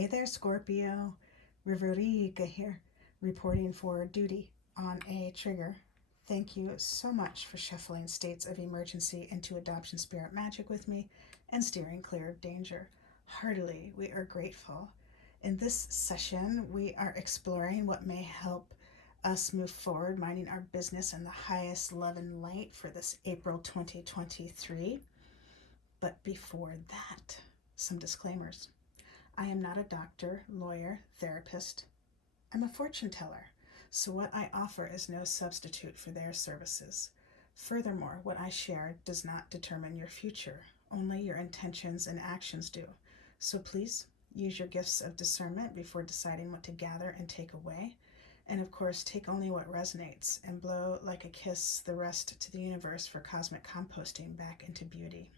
Hey there, Scorpio. Riverica here, reporting for duty on a trigger. Thank you so much for shuffling states of emergency into adoption spirit magic with me and steering clear of danger. Heartily, we are grateful. In this session, we are exploring what may help us move forward, minding our business in the highest love and light for this April 2023. But before that, some disclaimers. I am not a doctor, lawyer, therapist. I'm a fortune teller, so what I offer is no substitute for their services. Furthermore, what I share does not determine your future, only your intentions and actions do. So please use your gifts of discernment before deciding what to gather and take away. And of course, take only what resonates and blow like a kiss the rest to the universe for cosmic composting back into beauty.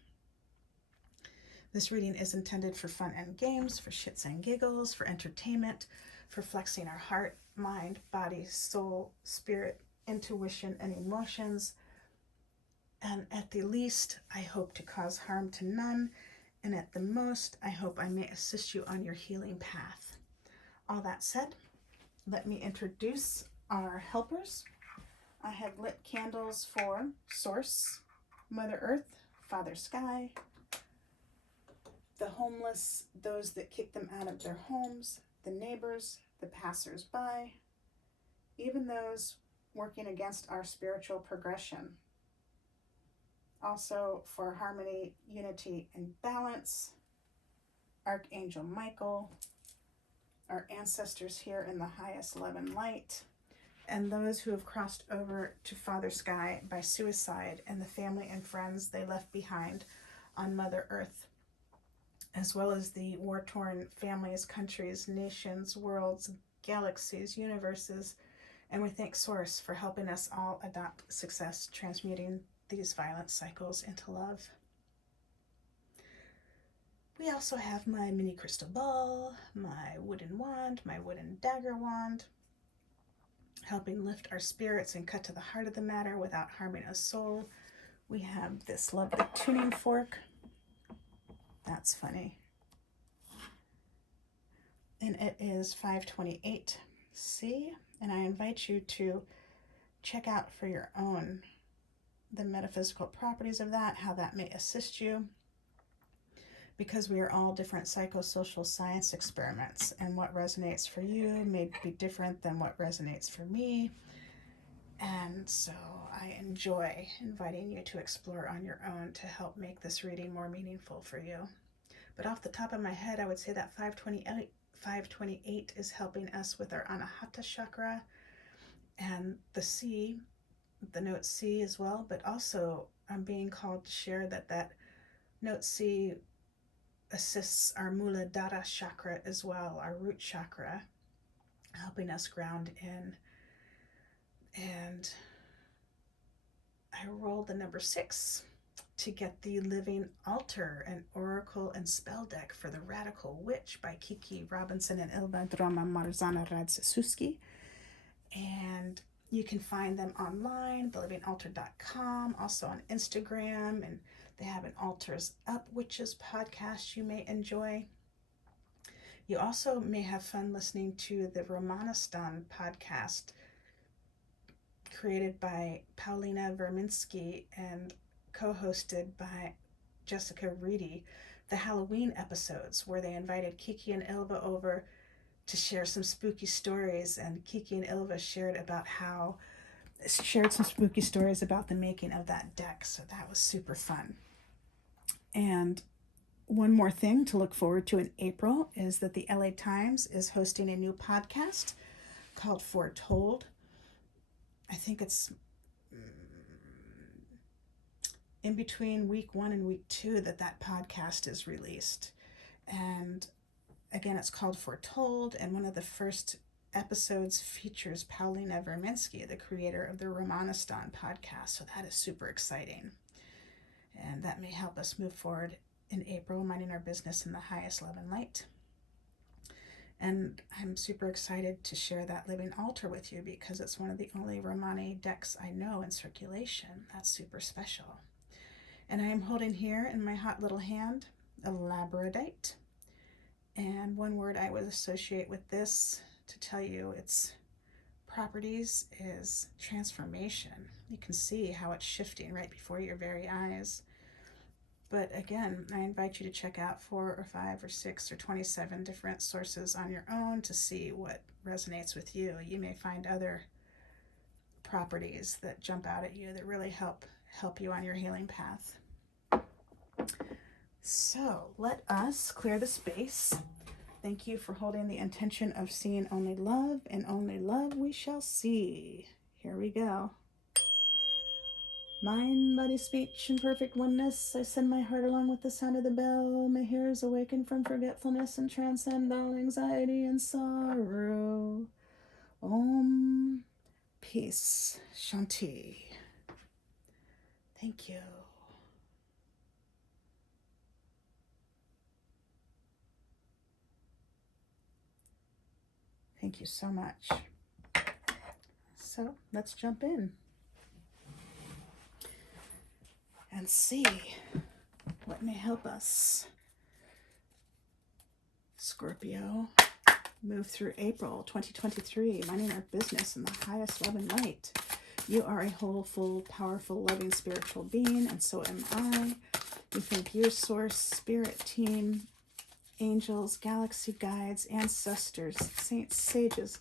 This reading is intended for fun and games, for shits and giggles, for entertainment, for flexing our heart, mind, body, soul, spirit, intuition, and emotions. And at the least, I hope to cause harm to none. And at the most, I hope I may assist you on your healing path. All that said, let me introduce our helpers. I have lit candles for Source, Mother Earth, Father Sky, the homeless, those that kick them out of their homes, the neighbors, the passers-by, even those working against our spiritual progression. Also for harmony, unity, and balance, Archangel Michael, our ancestors here in the highest love and light, and those who have crossed over to Father Sky by suicide and the family and friends they left behind on Mother Earth, as well as the war-torn families, countries, nations, worlds, galaxies, universes, and we thank Source for helping us all adopt success, transmuting these violent cycles into love. We also have my mini crystal ball, my wooden wand, my wooden dagger wand, helping lift our spirits and cut to the heart of the matter without harming a soul. We have this lovely tuning fork. That's funny. And it is 528C, and I invite you to check out for your own the metaphysical properties of that, how that may assist you, because we are all different psychosocial science experiments, and what resonates for you may be different than what resonates for me. And so I enjoy inviting you to explore on your own to help make this reading more meaningful for you. But off the top of my head, I would say that 528 is helping us with our Anahata chakra and the C, the note C as well, but also I'm being called to share that note C assists our Muladhara chakra as well, our root chakra, helping us ground in. And I rolled the number 6 to get the Living Altar, an oracle and spell deck for the Radical Witch by Kiki Robinson and Ilva Drama Marzana Radzisuski. And you can find them online, thelivingaltar.com, also on Instagram, and they have an Altars Up Witches podcast you may enjoy. You also may have fun listening to the Romanistan podcast created by Paulina Verminski and co-hosted by Jessica Reedy, the Halloween episodes where they invited Kiki and Ilva over to share some spooky stories, and Kiki and Ilva shared some spooky stories about the making of that deck, so that was super fun. And one more thing to look forward to in April is that the LA Times is hosting a new podcast called Foretold. I think it's in between week 1 and week 2 that podcast is released. And again, it's called Foretold, and one of the first episodes features Paulina Verminski, the creator of the Romanistan podcast, so that is super exciting. And that may help us move forward in April, minding our business in the highest love and light. And I'm super excited to share that Living Altar with you because it's one of the only Romani decks I know in circulation. That's super special. And I am holding here in my hot little hand a labradorite. And one word I would associate with this to tell you its properties is transformation. You can see how it's shifting right before your very eyes. But again, I invite you to check out 4 or 5 or 6 or 27 different sources on your own to see what resonates with you. You may find other properties that jump out at you that really help you on your healing path. So let us clear the space. Thank you for holding the intention of seeing only love, and only love we shall see. Here we go. Mind, body, speech, and perfect oneness. I send my heart along with the sound of the bell. My ears awaken from forgetfulness and transcend all anxiety and sorrow. Om. Peace. Shanti. Thank you. Thank you so much. So let's jump in and see what may help us. Scorpio, move through April 2023, minding our business in the highest love and light. You are a whole, full, powerful, loving spiritual being, and so am I. We thank your source, spirit team, angels, galaxy guides, ancestors, saints, sages,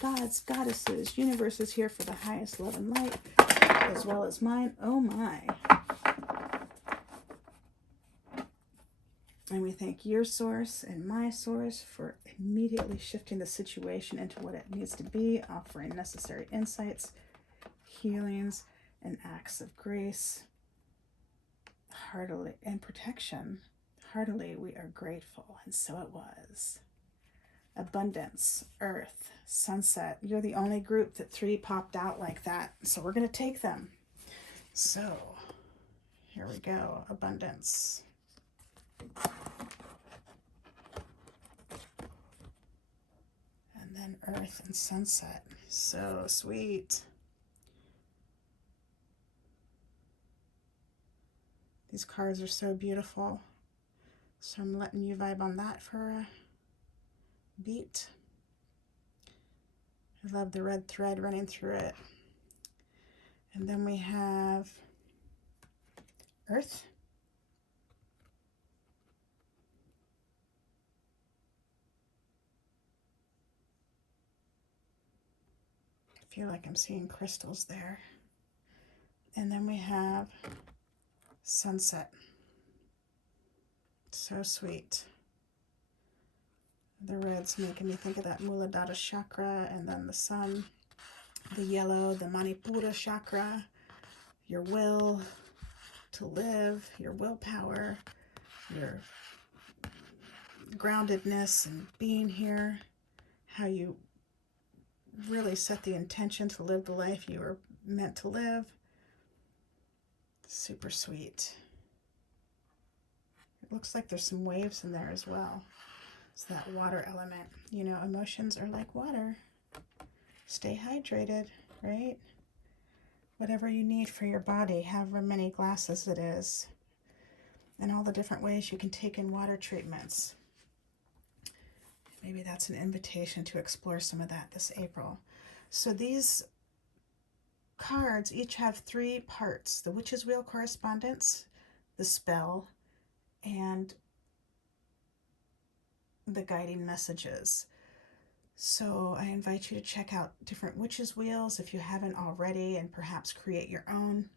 gods, goddesses, universes here for the highest love and light, as well as mine. Oh my. And we thank your source and my source for immediately shifting the situation into what it needs to be, offering necessary insights, healings, and acts of grace, heartily, and protection. Heartily, we are grateful, and so it was. Abundance, earth, sunset. You're the only group that 3 popped out like that, so we're going to take them. So, here we go. Abundance. And then earth and sunset. So sweet. These cards are so beautiful. So I'm letting you vibe on that for a beat. I love the red thread running through it. And then we have earth. I feel like I'm seeing crystals there. And then we have sunset. So sweet. The red's making me think of that Muladhara chakra, and then the sun, the yellow, the Manipura chakra, your will to live, your willpower, your groundedness and being here, how you really set the intention to live the life you were meant to live. Super sweet. It looks like there's some waves in there as well. It's that water element. You know, emotions are like water. Stay hydrated, right? Whatever you need for your body, however many glasses it is, and all the different ways you can take in water treatments. Maybe that's an invitation to explore some of that this April. So these cards each have 3 parts: the Witch's Wheel correspondence, the spell, and the guiding messages. So I invite you to check out different Witch's Wheels if you haven't already, and perhaps create your own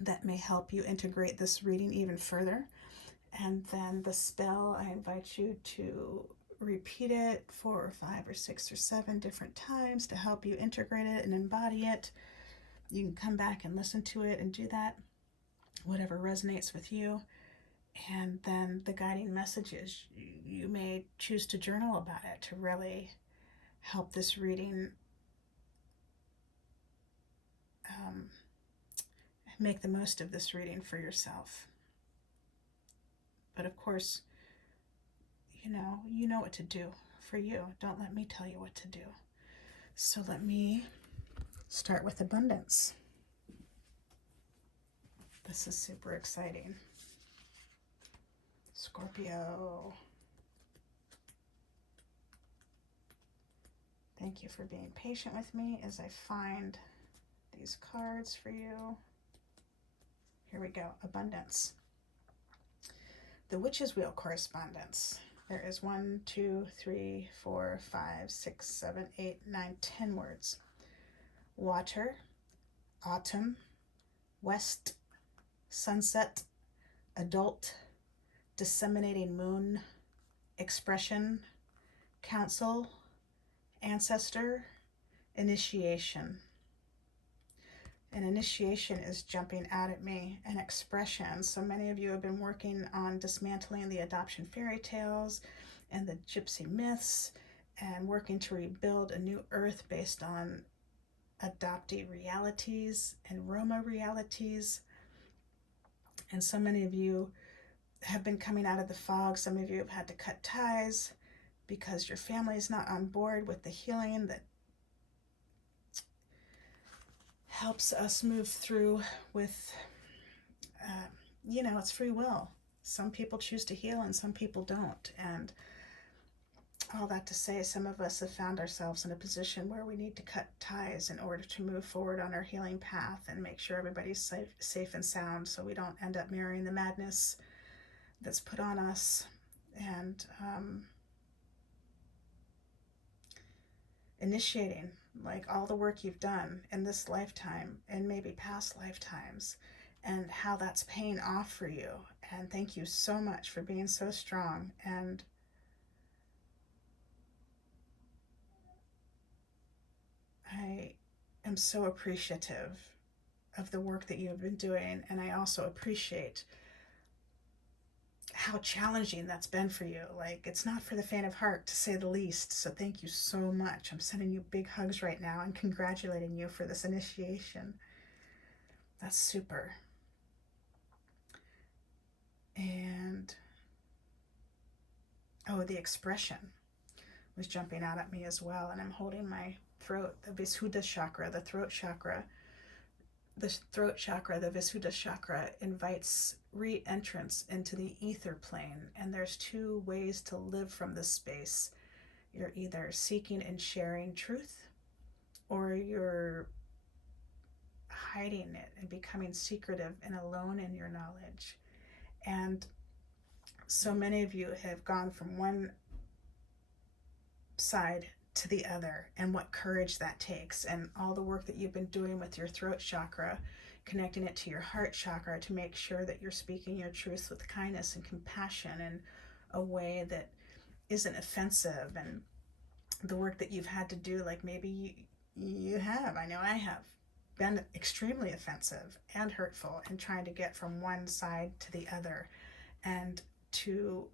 that may help you integrate this reading even further. And then the spell, I invite you to repeat it 4 or 5 or 6 or 7 different times to help you integrate it and embody it. You can come back and listen to it and do that, whatever resonates with you. And then the guiding messages, you may choose to journal about it to really help this reading make the most of this reading for yourself. But of course, you know what to do for you. Don't let me tell you what to do. So let me start with abundance. This is super exciting. Scorpio. thank you for being patient with me as I find these cards for you. Here we go. Abundance. The Witch's Wheel correspondence. There is 1, 2, 3, 4, 5, 6, 7, 8, 9, 10 words. Water, autumn, west, sunset, adult, disseminating moon, expression, counsel, ancestor, initiation. An initiation is jumping out at me, an expression. So many of you have been working on dismantling the adoption fairy tales and the gypsy myths and working to rebuild a new earth based on adoptee realities and Roma realities. And so many of you have been coming out of the fog. Some of you have had to cut ties because your family is not on board with the healing that helps us move through with, it's free will. Some people choose to heal and some people don't. And all that to say, some of us have found ourselves in a position where we need to cut ties in order to move forward on our healing path and make sure everybody's safe and sound, so we don't end up mirroring the madness that's put on us. And initiating, like all the work you've done in this lifetime and maybe past lifetimes, and how that's paying off for you. And thank you so much for being so strong. And I am so appreciative of the work that you have been doing, and I also appreciate how challenging that's been for you. Like, it's not for the faint of heart, to say the least. So thank you so much. I'm sending you big hugs right now and congratulating you for this initiation. That's super. And the expression was jumping out at me as well, and I'm holding my throat, the Vishuddha chakra, the throat chakra. The throat chakra, the Vishuddha chakra, invites re-entrance into the ether plane. And there's two ways to live from this space. You're either seeking and sharing truth, or you're hiding it and becoming secretive and alone in your knowledge. And so many of you have gone from one side to the other, and what courage that takes, and all the work that you've been doing with your throat chakra, connecting it to your heart chakra to make sure that you're speaking your truth with kindness and compassion in a way that isn't offensive. And the work that you've had to do, like maybe you have, I know I have, been extremely offensive and hurtful, and trying to get from one side to the other, and to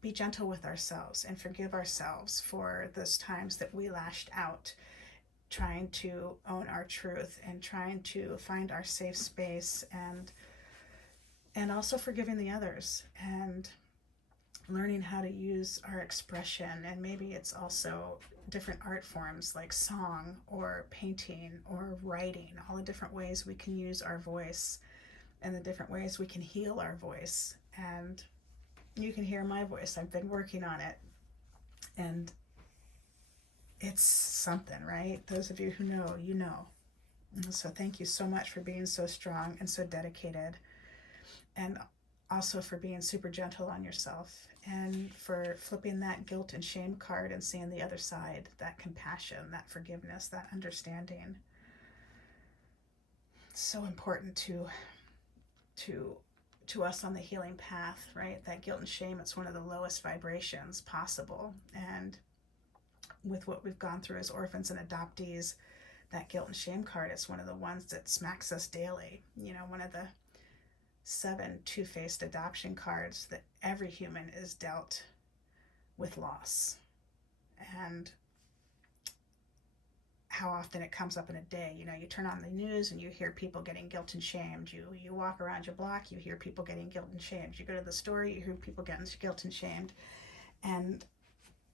be gentle with ourselves and forgive ourselves for those times that we lashed out, trying to own our truth and trying to find our safe space, and also forgiving the others and learning how to use our expression. And maybe it's also different art forms like song or painting or writing, all the different ways we can use our voice and the different ways we can heal our voice. And you can hear my voice. I've been working on it, and it's something, right? Those of you who know, you know. So thank you so much for being so strong and so dedicated, and also for being super gentle on yourself, and for flipping that guilt and shame card and seeing the other side, that compassion, that forgiveness, that understanding. It's so important to us on the healing path, right? That guilt and shame, it's one of the lowest vibrations possible. And with what we've gone through as orphans and adoptees, that guilt and shame card, it's one of the ones that smacks us daily. One of the 7 two-faced adoption cards that every human is dealt with loss. And how often it comes up in a day. You turn on the news and you hear people getting guilt and shamed. You walk around your block, you hear people getting guilt and shamed. You go to the store, you hear people getting guilt and shamed. And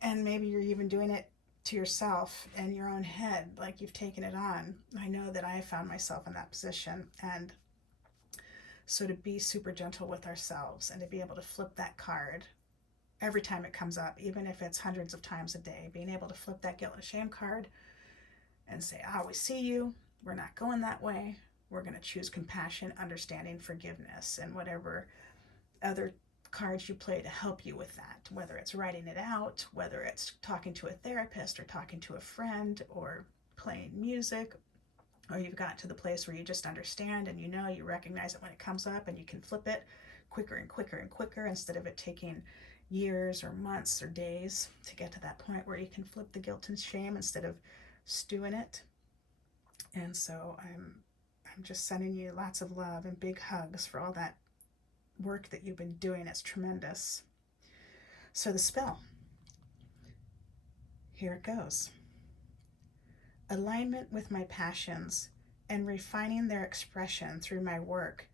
maybe you're even doing it to yourself in your own head, like you've taken it on. I know that I have found myself in that position. And so to be super gentle with ourselves and to be able to flip that card every time it comes up, even if it's hundreds of times a day, being able to flip that guilt and shame card and say, we see you. We're not going that way. We're going to choose compassion, understanding, forgiveness, and whatever other cards you play to help you with that, whether it's writing it out, whether it's talking to a therapist or talking to a friend or playing music, or you've got to the place where you just understand and you recognize it when it comes up and you can flip it quicker and quicker and quicker instead of it taking years or months or days to get to that point where you can flip the guilt and shame instead of stewing it. And so I'm just sending you lots of love and big hugs for all that work that you've been doing. It's tremendous. So the spell, here it goes. Alignment with my passions and refining their expression through my work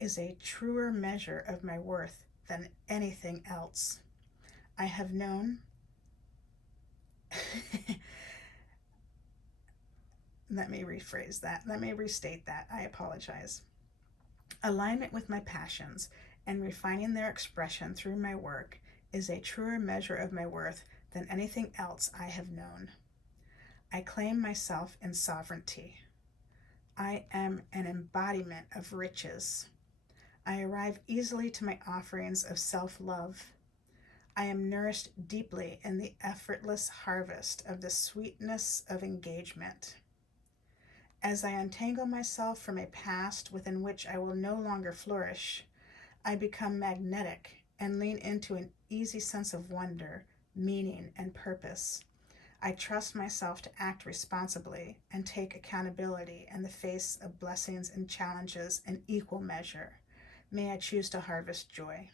is a truer measure of my worth than anything else. I have known let me rephrase that. Let me restate that. I apologize. Alignment with my passions and refining their expression through my work is a truer measure of my worth than anything else I have known. I claim myself in sovereignty. I am an embodiment of riches. I arrive easily to my offerings of self-love. I am nourished deeply in the effortless harvest of the sweetness of engagement. As I untangle myself from a past within which I will no longer flourish, I become magnetic and lean into an easy sense of wonder, meaning, and purpose. I trust myself to act responsibly and take accountability in the face of blessings and challenges in equal measure. May I choose to harvest joy.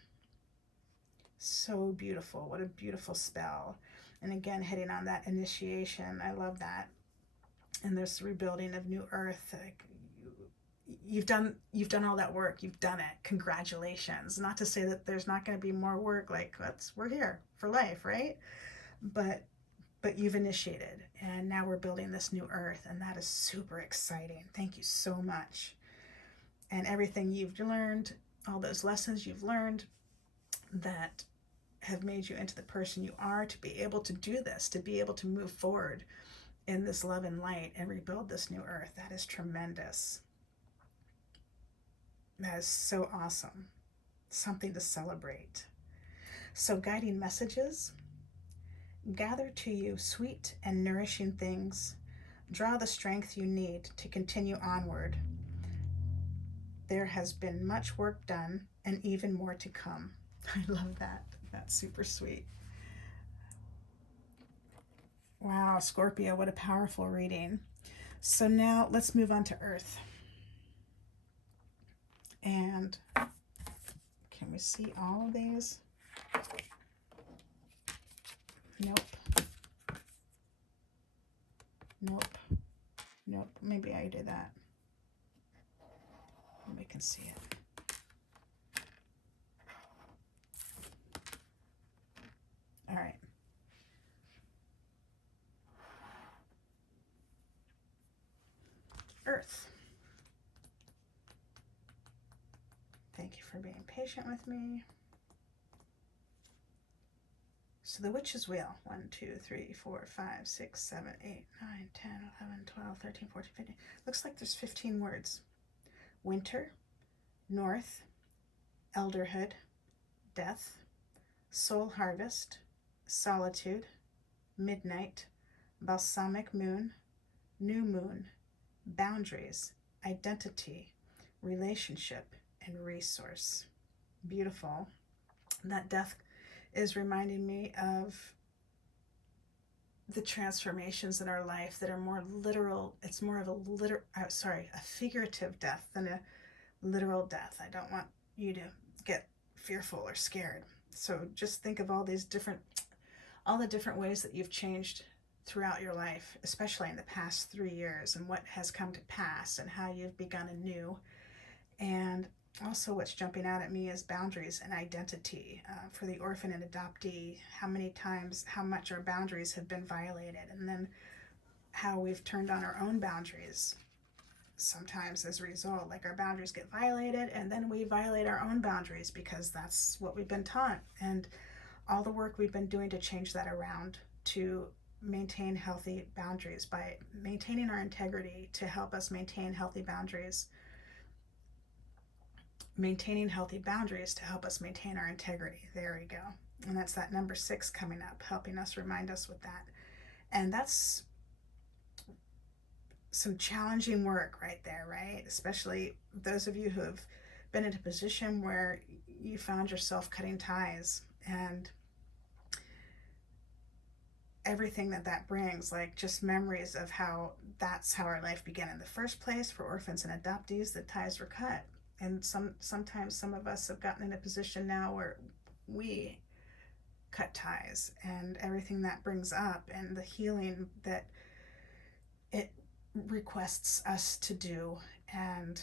So beautiful. What a beautiful spell. And again, hitting on that initiation. I love that. And this rebuilding of new earth. Like, you've done all that work. You've done it. Congratulations. Not to say that there's not going to be more work. Like, we're here for life, right? But you've initiated, and now we're building this new earth, and that is super exciting. Thank you so much. And everything you've learned, all those lessons you've learned that have made you into the person you are to be able to do this, to be able to move forward in this love and light and rebuild this new earth. That is tremendous. That is so awesome. Something to celebrate. So guiding messages. Gather to you sweet and nourishing things. Draw the strength you need to continue onward. There has been much work done and even more to come. I love that. That's super sweet. Wow, Scorpio, what a powerful reading. So now let's move on to Earth. And can we see all of these? Nope. Nope. Nope. Maybe I did that. We can see it. All right. Earth. Thank you for being patient with me. So the witch's wheel, 1, 2, 3, 4, 5, 6, 7, 8, 9, 10, 11, 12, 13, 14, 15. Looks like there's 15 words. Winter, north, elderhood, death, soul harvest, solitude, midnight, balsamic moon, new moon, boundaries, identity, relationship, and resource. Beautiful. That death is reminding me of the transformations in our life that are more literal. It's more of a figurative death than a literal death. I don't want you to get fearful or scared. So just think of all the different ways that you've changed throughout your life, especially in the past 3 years, and what has come to pass and how you've begun anew. And also what's jumping out at me is boundaries and identity. For the orphan and adoptee, how much our boundaries have been violated, and then how we've turned on our own boundaries. Sometimes as a result, like our boundaries get violated and then we violate our own boundaries because that's what we've been taught. And all the work we've been doing to change that around, to maintain healthy boundaries, by maintaining our integrity to help us maintain healthy boundaries, maintaining healthy boundaries to help us maintain our integrity. There we go. And that's that number 6 coming up, helping us, remind us with that. And that's some challenging work right there, right? Especially those of you who have been in a position where you found yourself cutting ties, and everything that that brings, like just memories of how that's how our life began in the first place. For orphans and adoptees, the ties were cut. And sometimes some of us have gotten in a position now where we cut ties, and everything that brings up and the healing that it requests us to do. And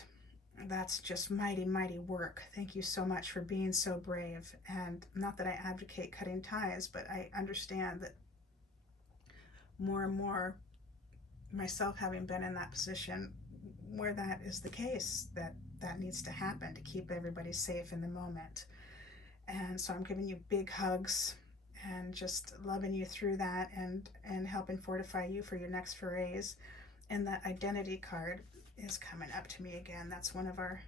that's just mighty, mighty work. Thank you so much for being so brave. And not that I advocate cutting ties, but I understand that more and more, myself having been in that position where that is the case, that needs to happen to keep everybody safe in the moment. And so I'm giving you big hugs and just loving you through that, and helping fortify you for your next forays. And that identity card is coming up to me again. That's one of our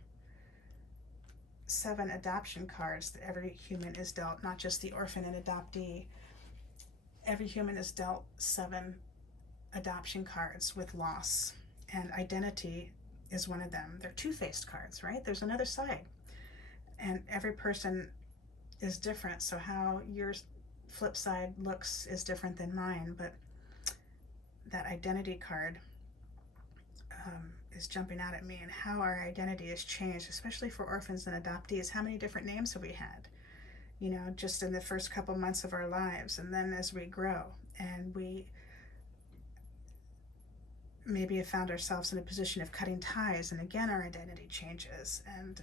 7 adoption cards that every human is dealt, not just the orphan and adoptee. Every human is dealt 7 adoption cards with loss, and identity is one of them. They're two-faced cards, right? There's another side, and every person is different, so how your flip side looks is different than mine. But that identity card is jumping out at me, and how our identity has changed, especially for orphans and adoptees. How many different names have we had, just in the first couple months of our lives? And then as we grow and we maybe have found ourselves in a position of cutting ties, and again our identity changes. And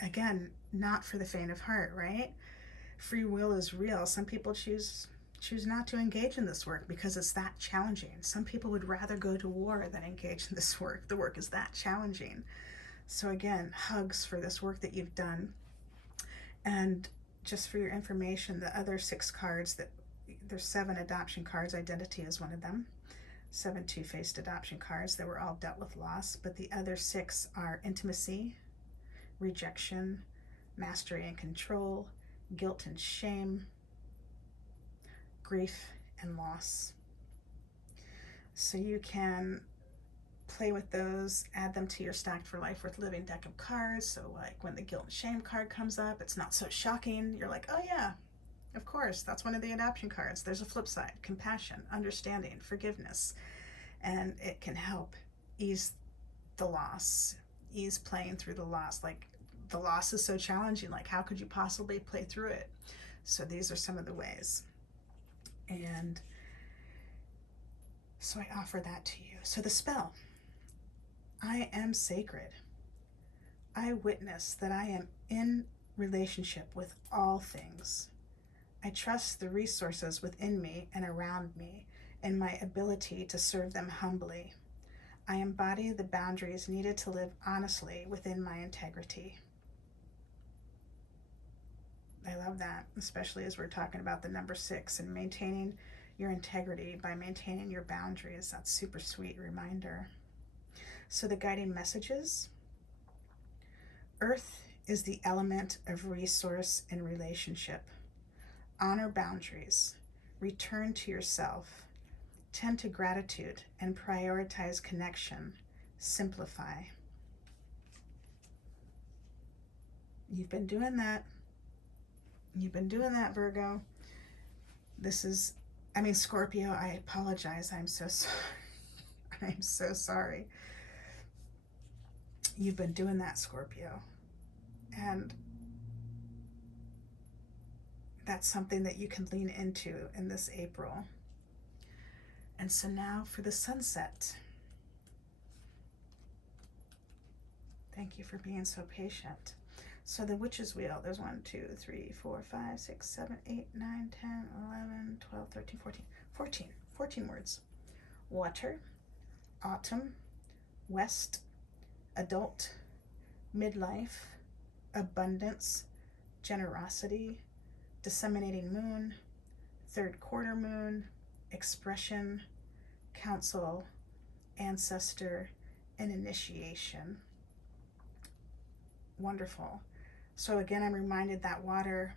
again, not for the faint of heart, right? Free will is real. Some people choose not to engage in this work because it's that challenging. Some people would rather go to war than engage in this work. The work is that challenging. So again, hugs for this work that you've done. And just for your information, the other 6 cards, there's 7 adoption cards. Identity is one of them. 7 two-faced adoption cards that were all dealt with loss. But the other 6 are intimacy, rejection, mastery and control, guilt and shame, grief and loss. So you can play with those, add them to your Stacked for Life Worth Living deck of cards. So like when the guilt and shame card comes up, it's not so shocking. You're like, oh yeah, of course, that's one of the adoption cards. There's a flip side: compassion, understanding, forgiveness. And it can help ease the loss, ease playing through the loss. Like, the loss is so challenging, like how could you possibly play through it? So these are some of the ways. And so I offer that to you. So the spell: I am sacred. I witness that I am in relationship with all things. I trust the resources within me and around me, and my ability to serve them humbly. I embody the boundaries needed to live honestly within my integrity. I love that, especially as we're talking about the number 6 and maintaining your integrity by maintaining your boundaries. That's super sweet reminder. So the guiding messages: Earth is the element of resource and relationship. Honor boundaries. Return to yourself. Tend to gratitude and prioritize connection. Simplify. You've been doing that. You've been doing that, Virgo. Scorpio, I apologize. I'm so sorry. I'm so sorry. You've been doing that, Scorpio. And that's something that you can lean into in this April. And so now for the sunset. Thank you for being so patient. So the witch's wheel, there's 1, 2, 3, 4, 5, 6, 7, 8, 9, 10, 11, 12, 13, 14. 14 words. Water, autumn, west, adult, midlife, abundance, generosity, disseminating moon, third quarter moon, expression, counsel, ancestor, and initiation. Wonderful. So again, I'm reminded that water,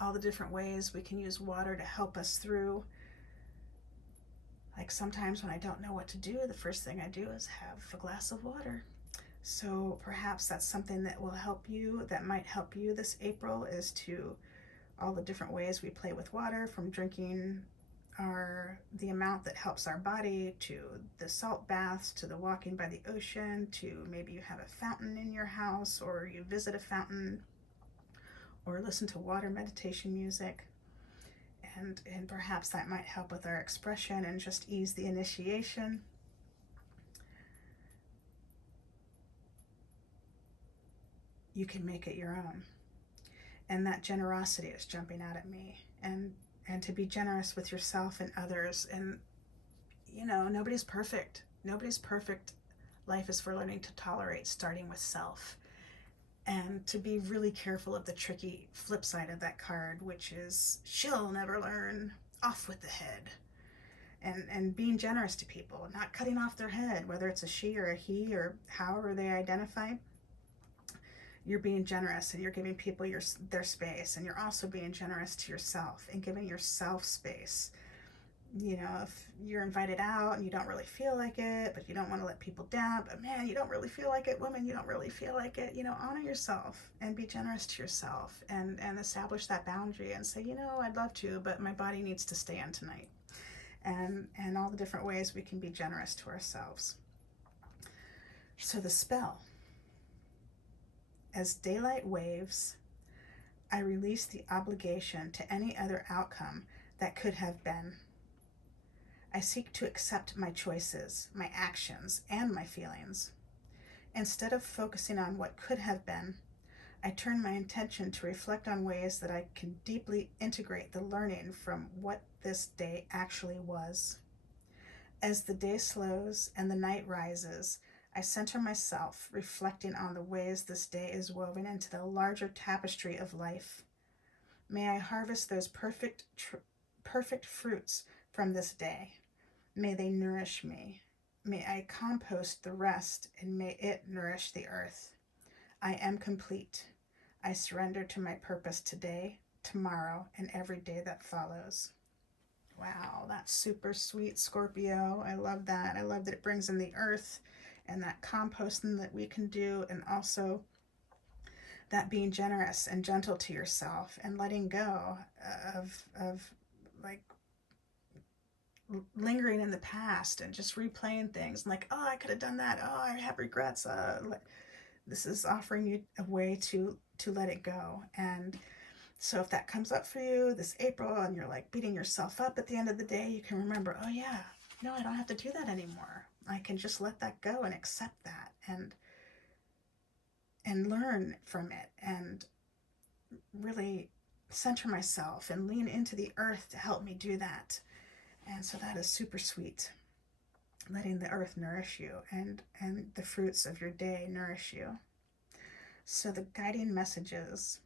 all the different ways we can use water to help us through. Like sometimes when I don't know what to do, the first thing I do is have a glass of water. So perhaps that's something that will help you, that might help you this April, is to all the different ways we play with water, from drinking the amount that helps our body, to the salt baths, to the walking by the ocean, to maybe you have a fountain in your house, or you visit a fountain, or listen to water meditation music. And perhaps that might help with our expression and just ease the initiation. You can make it your own. And that generosity is jumping out at me. And to be generous with yourself and others. And, you know, nobody's perfect. Nobody's perfect. Life is for learning to tolerate, starting with self. And to be really careful of the tricky flip side of that card, which is she'll never learn, off with the head. And being generous to people, not cutting off their head, whether it's a she or a he or however they identify. You're being generous and you're giving people their space, and you're also being generous to yourself and giving yourself space. You know, if you're invited out and you don't really feel like it, but you don't want to let people down, but man, you don't really feel like it, woman, you don't really feel like it, you know, honor yourself and be generous to yourself, and establish that boundary and say, you know, I'd love to, but my body needs to stay in tonight. And all the different ways we can be generous to ourselves. So the spell. As daylight waves, I release the obligation to any other outcome that could have been. I seek to accept my choices, my actions, and my feelings. Instead of focusing on what could have been, I turn my attention to reflect on ways that I can deeply integrate the learning from what this day actually was. As the day slows and the night rises, I center myself, reflecting on the ways this day is woven into the larger tapestry of life. May I harvest those perfect fruits from this day. May they nourish me. May I compost the rest, and may it nourish the earth. I am complete. I surrender to my purpose today, tomorrow, and every day that follows. Wow, that's super sweet, Scorpio. I love that. I love that it brings in the earth and that composting that we can do, and also that being generous and gentle to yourself and letting go of like lingering in the past and just replaying things like, oh, I could have done that, oh, I have regrets. This is offering you a way to let it go. And so if that comes up for you this April and you're like beating yourself up at the end of the day, you can remember, oh yeah, no, I don't have to do that anymore. I can just let that go and accept that, and learn from it, and really center myself and lean into the earth to help me do that. And so that is super sweet. Letting the earth nourish you, and the fruits of your day nourish you. So the guiding messages: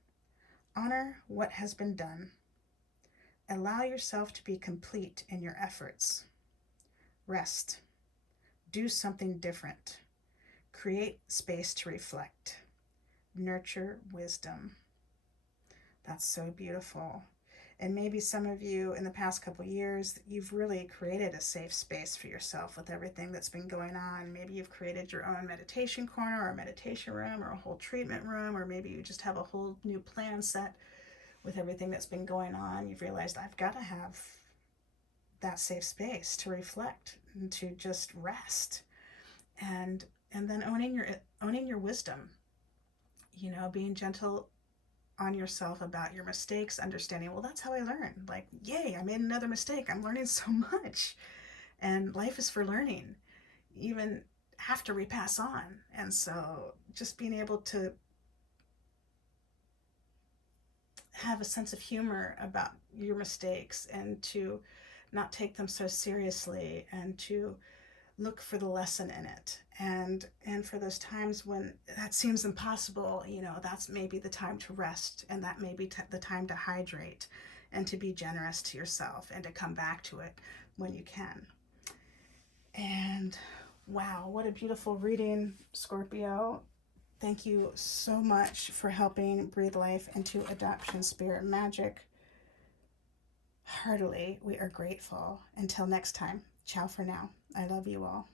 honor what has been done. Allow yourself to be complete in your efforts. Rest. Do something different. Create space to reflect. Nurture wisdom. That's so beautiful. And maybe some of you in the past couple years, you've really created a safe space for yourself with everything that's been going on. Maybe you've created your own meditation corner or a meditation room or a whole treatment room, or maybe you just have a whole new plan set with everything that's been going on. You've realized, I've got to have that safe space to reflect and to just rest. And then owning your wisdom, you know, being gentle on yourself about your mistakes, understanding, well, that's how I learn. Like, yay, I made another mistake. I'm learning so much. And life is for learning, even after we pass on. And so just being able to have a sense of humor about your mistakes, and to not take them so seriously, and to look for the lesson in it. And for those times when that seems impossible, that's maybe the time to rest, and that may be the time to hydrate and to be generous to yourself and to come back to it when you can. And wow, what a beautiful reading, Scorpio. Thank you so much for helping breathe life into adoption spirit magic. Heartily, we are grateful. Until next time, ciao for now. I love you all.